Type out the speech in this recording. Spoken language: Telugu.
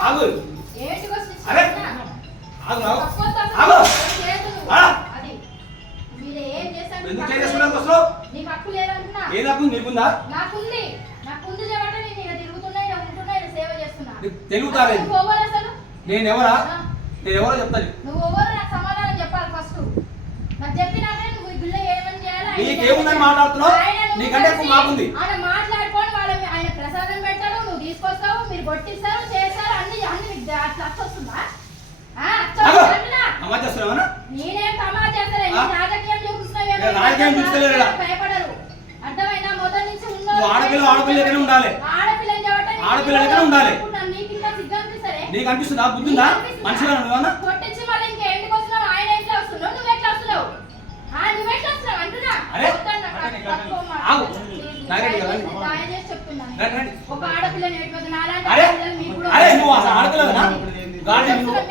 ఆగు ఏంటి వస్తుంది అరే ఆగు ఆగు అది మీరు ఏం చేశారు ఎందుకు చేసుకున్నావు అసలు నీకు హక్కు లేదంటున్నా ఏ హక్కు నీకుందా నాకుంది కాబట్టి నేను ఇక్కడ తిరుగుతున్నా ఇక్కడ ఉంటున్నా ఇక్కడ సేవ చేస్తున్నా తెలుగుతారే నువ్వు ఎవరు అసలు నేను ఎవరో చెప్తాను నువ్వు ఎవరు నాకు సమాధానం చెప్పాలి ఫస్ట్ నాకు చెప్పినాకే నువ్వు ఈ బిల్ల ఏమని చేయాలి నీకేముందని మాట్లాడుతున్నావు నీకంటే ఎక్కువ మాకుంది ఆయన మాట్లాడుకొని ఆయన ప్రసాదం పెడతాడు నువ్వు తీసుకొస్తావు మీరు కొట్టిస్తారు చేస్తారు అన్ని అట్లా వస్తుందా నేనేం తమా చేస్తాను రాజకీయం చూపిస్తున్నా భయపడరు అర్థమైనా మొదటి నుంచి ఆడపిల్ల ఉండాలి ఆడపిల్ల దగ్గర ఉండాలి నీకు అనిపిస్తుందా బుద్ధిందా మనిషిగా నువ్వన్నా కొట్టించి మళ్ళీ ఇంకా ఎందుకు వస్తున్నావు ఆయన ఎట్లా వస్తున్నావు నువ్వు ఎట్లా వస్తున్నావు నువ్వు ఎట్లా వస్తున్నావు అంటున్నా చెప్తున్నా ఒక ఆడపిల్లని ఆడపిల్ల